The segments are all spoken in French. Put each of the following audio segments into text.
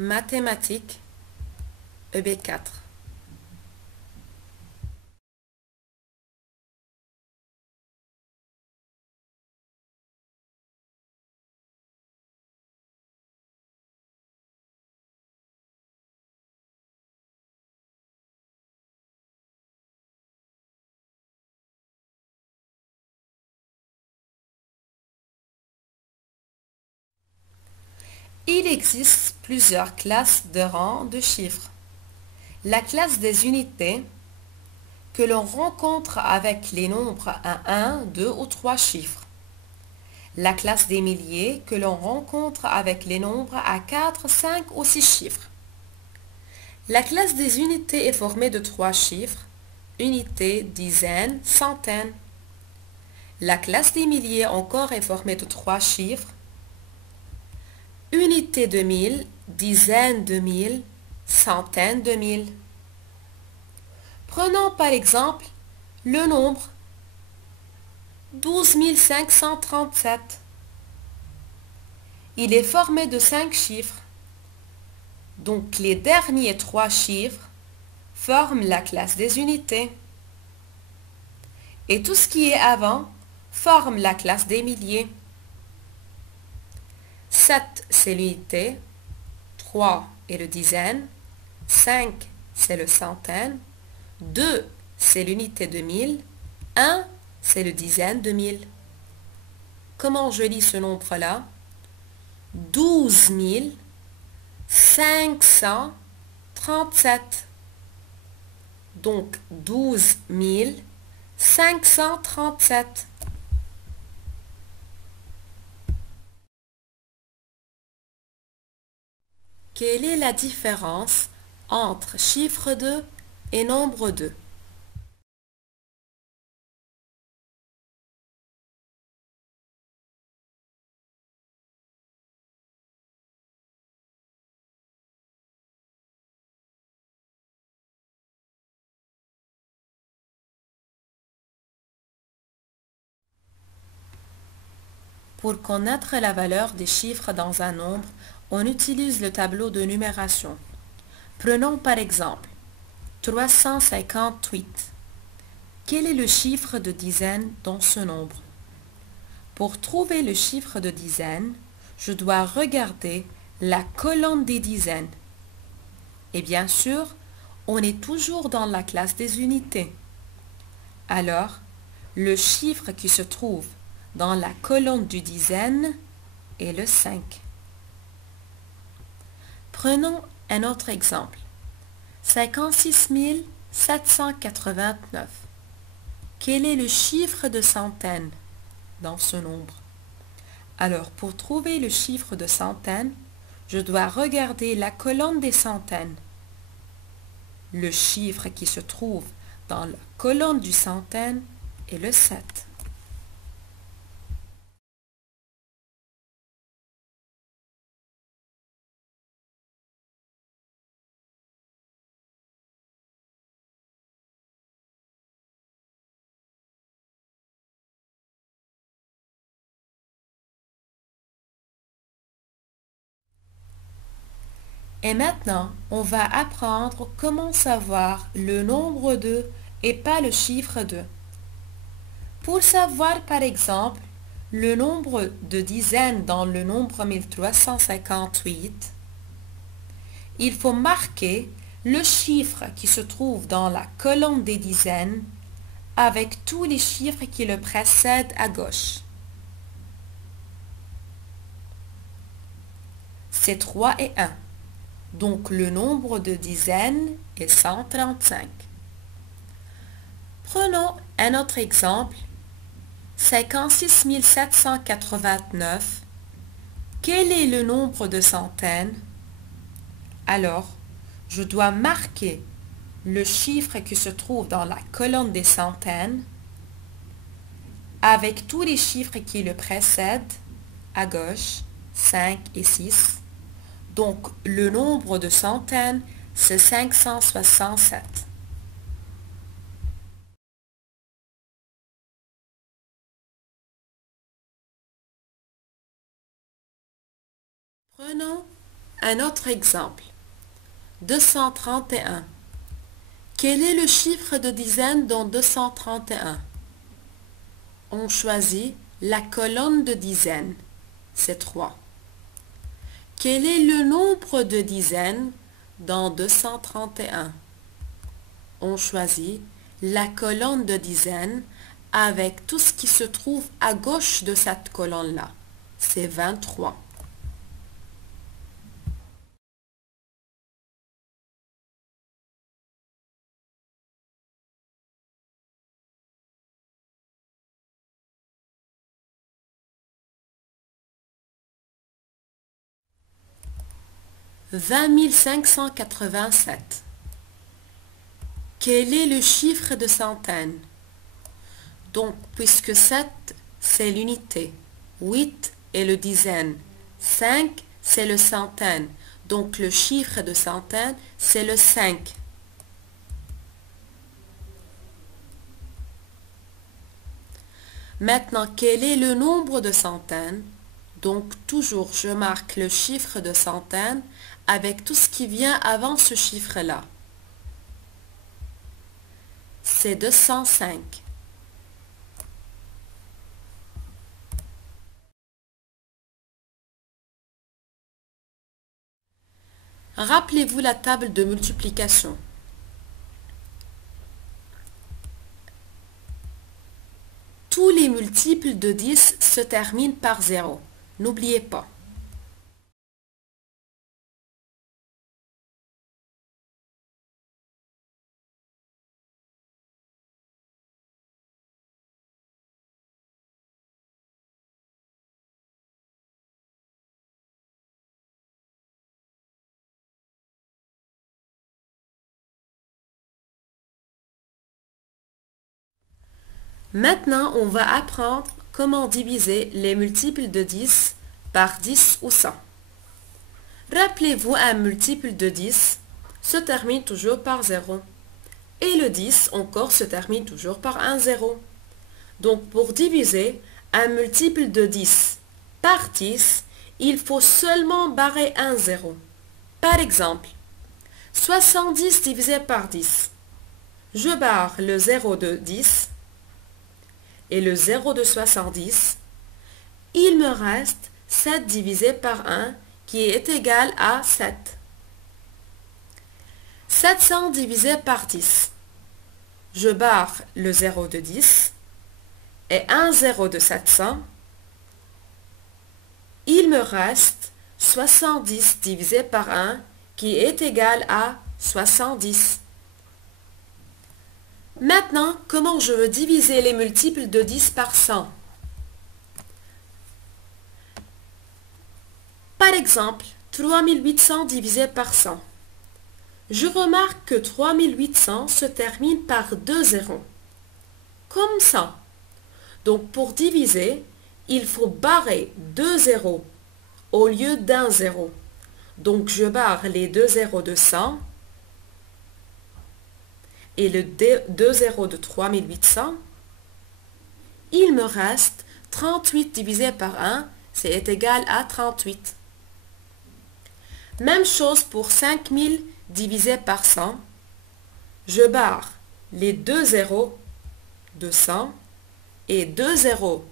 Mathématiques, EB4. Il existe plusieurs classes de rang de chiffres. La classe des unités, que l'on rencontre avec les nombres à 1, 2 ou 3 chiffres. La classe des milliers, que l'on rencontre avec les nombres à 4, 5 ou 6 chiffres. La classe des unités est formée de 3 chiffres, unités, dizaines, centaines. La classe des milliers encore est formée de 3 chiffres, unités de mille, dizaines de mille, centaines de mille. Prenons par exemple le nombre 12 537. Il est formé de 5 chiffres, donc les derniers 3 chiffres forment la classe des unités. Et tout ce qui est avant forme la classe des milliers. 7 c'est l'unité, 3 est le dizaine, 5 c'est le centaine, 2 c'est l'unité de mille, 1 c'est le dizaine de mille. Comment je lis ce nombre-là? 12 537. Donc 12 537. Quelle est la différence entre chiffre 2 et nombre 2? Pour connaître la valeur des chiffres dans un nombre, on utilise le tableau de numération. Prenons par exemple 358. Quel est le chiffre de dizaine dans ce nombre? Pour trouver le chiffre de dizaine, je dois regarder la colonne des dizaines. Et bien sûr, on est toujours dans la classe des unités. Alors, le chiffre qui se trouve dans la colonne du dizaine est le 5. Prenons un autre exemple. 56 789. Quel est le chiffre de centaine dans ce nombre? Alors, pour trouver le chiffre de centaine, je dois regarder la colonne des centaines. Le chiffre qui se trouve dans la colonne du centaine est le 7. Et maintenant, on va apprendre comment savoir le nombre 2 et pas le chiffre 2. Pour savoir par exemple le nombre de dizaines dans le nombre 1358, il faut marquer le chiffre qui se trouve dans la colonne des dizaines avec tous les chiffres qui le précèdent à gauche. C'est 3 et 1. Donc le nombre de dizaines est 135. Prenons un autre exemple. 56 789. Quel est le nombre de centaines? Alors, je dois marquer le chiffre qui se trouve dans la colonne des centaines avec tous les chiffres qui le précèdent à gauche, 5 et 6. Donc, le nombre de centaines, c'est 567. Prenons un autre exemple. 231. Quel est le chiffre de dizaine dans 231? On choisit la colonne de dizaines, c'est 3. Quel est le nombre de dizaines dans 231? On choisit la colonne de dizaines avec tout ce qui se trouve à gauche de cette colonne-là. C'est 23. « 20 587. Quel est le chiffre de centaine? Donc, puisque 7, c'est l'unité, 8 est le dizaine, 5, c'est le centaine. Donc, le chiffre de centaine, c'est le 5. Maintenant, quel est le nombre de centaines? Donc, toujours, je marque le chiffre de centaine avec tout ce qui vient avant ce chiffre-là. C'est 205. Rappelez-vous la table de multiplication. Tous les multiples de 10 se terminent par 0. N'oubliez pas. Maintenant, on va apprendre comment diviser les multiples de 10 par 10 ou 100. Rappelez-vous, un multiple de 10 se termine toujours par 0. Et le 10 encore se termine toujours par un 0. Donc, pour diviser un multiple de 10 par 10, il faut seulement barrer un 0. Par exemple, 70 divisé par 10. Je barre le 0 de 10 et le 0 de 70. Il me reste 7 divisé par 1 qui est égal à 7. 700 divisé par 10. Je barre le 0 de 10 et un 0 de 700. Il me reste 70 divisé par 1 qui est égal à 70. Maintenant, comment je veux diviser les multiples de 10 par 100? Par exemple, 3800 divisé par 100. Je remarque que 3800 se termine par 2 zéros. Comme ça. Donc, pour diviser, il faut barrer 2 zéros au lieu d'un 0. Donc, je barre les 2 zéros de 100 et le 2 zéros de 3800. Il me reste 38 divisé par 1, c'est égal à 38. Même chose pour 5000 divisé par 100. Je barre les 2 zéros de 100 et 2 zéros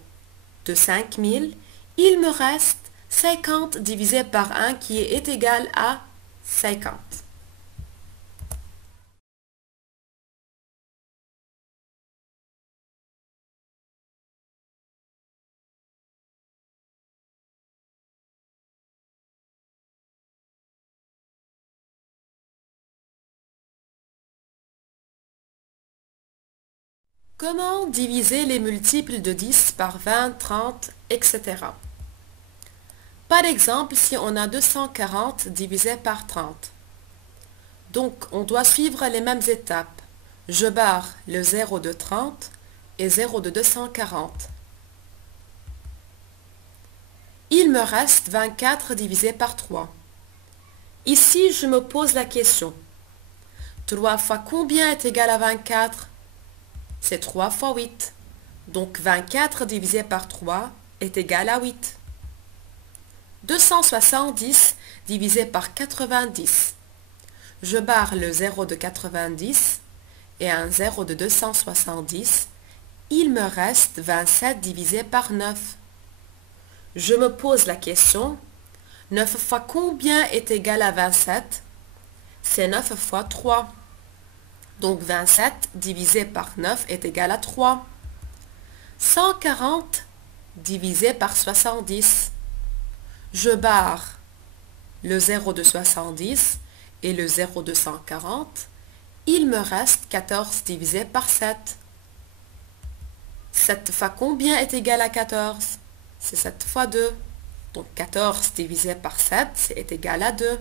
de 5000. Il me reste 50 divisé par 1 qui est égal à 50. Comment diviser les multiples de 10 par 20, 30, etc. Par exemple, si on a 240 divisé par 30. Donc, on doit suivre les mêmes étapes. Je barre le 0 de 30 et 0 de 240. Il me reste 24 divisé par 3. Ici, je me pose la question. 3 fois combien est égal à 24? C'est 3 fois 8. Donc 24 divisé par 3 est égal à 8. 270 divisé par 90. Je barre le 0 de 90 et un 0 de 270. Il me reste 27 divisé par 9. Je me pose la question, 9 fois combien est égal à 27? C'est 9 fois 3. Donc 27 divisé par 9 est égal à 3. 140 divisé par 70. Je barre le 0 de 70 et le 0 de 140. Il me reste 14 divisé par 7. 7 fois combien est égal à 14? C'est 7 fois 2. Donc 14 divisé par 7 est égal à 2.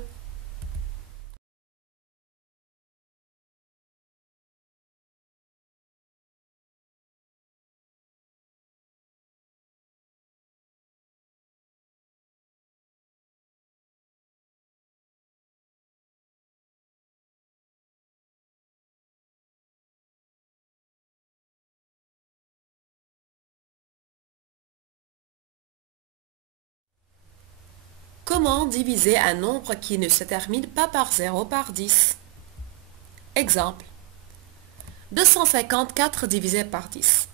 Comment diviser un nombre qui ne se termine pas par 0 par 10? Exemple. 254 divisé par 10.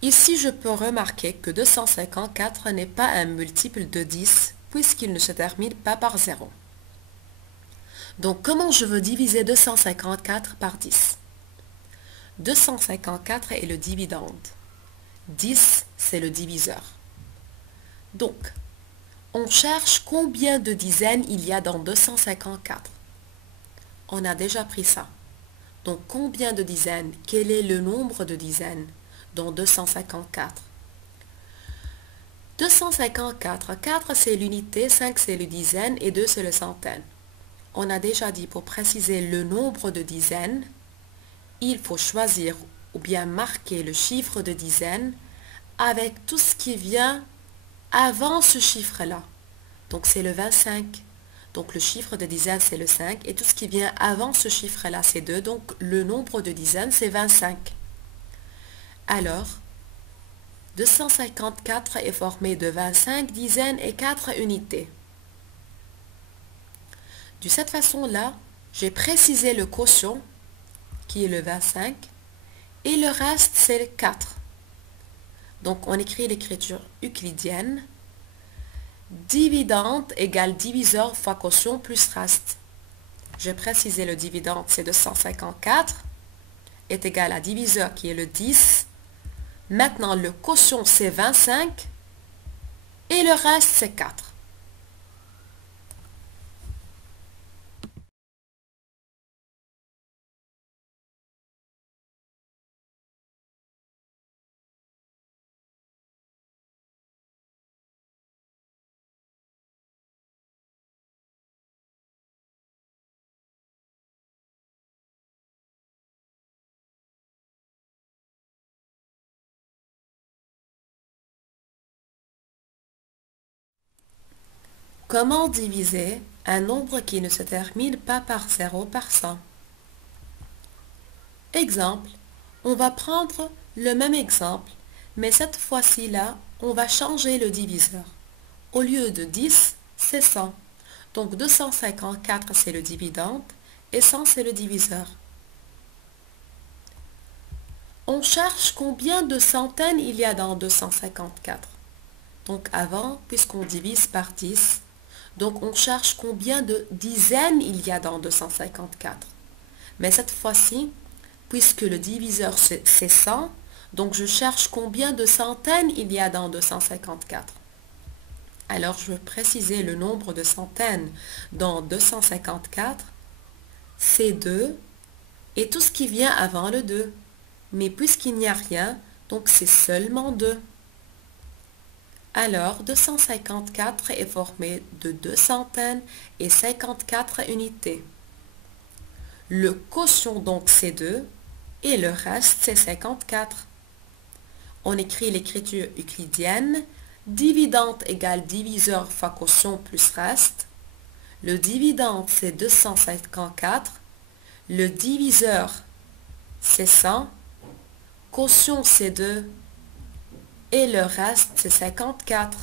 Ici, je peux remarquer que 254 n'est pas un multiple de 10 puisqu'il ne se termine pas par 0. Donc, comment je veux diviser 254 par 10? 254 est le dividende. 10, c'est le diviseur. Donc, on cherche combien de dizaines il y a dans 254. On a déjà pris ça. Donc, combien de dizaines? Quel est le nombre de dizaines dans 254? 254, 4 c'est l'unité, 5 c'est le dizaine et 2 c'est le centaine. On a déjà dit pour préciser le nombre de dizaines, il faut choisir ou bien marquer le chiffre de dizaine avec tout ce qui vient avant ce chiffre-là. Donc c'est le 25. Donc le chiffre de dizaine c'est le 5 et tout ce qui vient avant ce chiffre-là c'est 2. Donc le nombre de dizaines c'est 25. Alors, 254 est formé de 25 dizaines et 4 unités. De cette façon-là, j'ai précisé le quotient qui est le 25 et le reste c'est le 4. Donc on écrit l'écriture euclidienne. Dividende égale diviseur fois quotient plus reste. J'ai précisé le dividende, c'est 254, est égal à diviseur qui est le 10. Maintenant, le quotient, c'est 25 et le reste, c'est 4. Comment diviser un nombre qui ne se termine pas par 0 par 100? Exemple, on va prendre le même exemple, mais cette fois-ci là, on va changer le diviseur. Au lieu de 10, c'est 100. Donc 254 c'est le dividende et 100 c'est le diviseur. On cherche combien de centaines il y a dans 254. Donc avant, puisqu'on divise par 10, donc on cherche combien de dizaines il y a dans 254. Mais cette fois-ci, puisque le diviseur c'est 100, donc je cherche combien de centaines il y a dans 254. Alors je vais préciser le nombre de centaines dans 254, c'est 2, et tout ce qui vient avant le 2. Mais puisqu'il n'y a rien, donc c'est seulement 2. Alors 254 est formé de 2 centaines et 54 unités. Le quotient donc c'est 2 et le reste c'est 54. On écrit l'écriture euclidienne. Dividende égale diviseur fois quotient plus reste. Le dividende c'est 254. Le diviseur c'est 100. Quotient c'est 2. Et le reste c'est 54.